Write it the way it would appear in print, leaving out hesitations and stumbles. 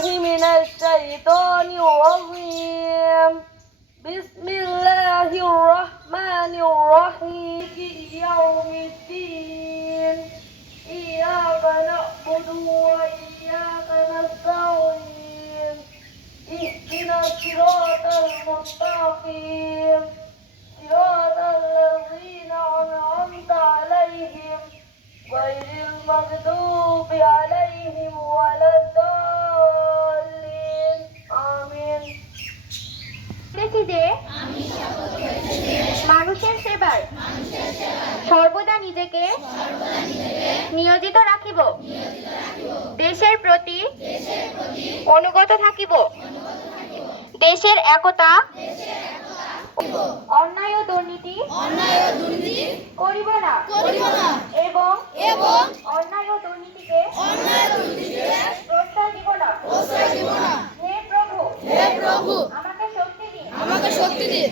بالله من الشيطان الرجيم بسم الله الرحمن الرحيم يوم الدين إياك نعبد وإياك نستعين اهدنا الصراط المستقيم صراط الذين أنعمت عليهم غير المغضوب عليهم ولا الضالين آمين। মানুষের সেবায় সর্বদা নিজেকে নিয়োজিত রাখিব, দেশের প্রতি অনুগত থাকিব, দেশের একতা অন্যায় ও দুর্নীতি করিব না এবং অন্যায় ও দুর্নীতিকে প্রশ্রয় দিব না। হে প্রভু আমাকে শক্তি দিন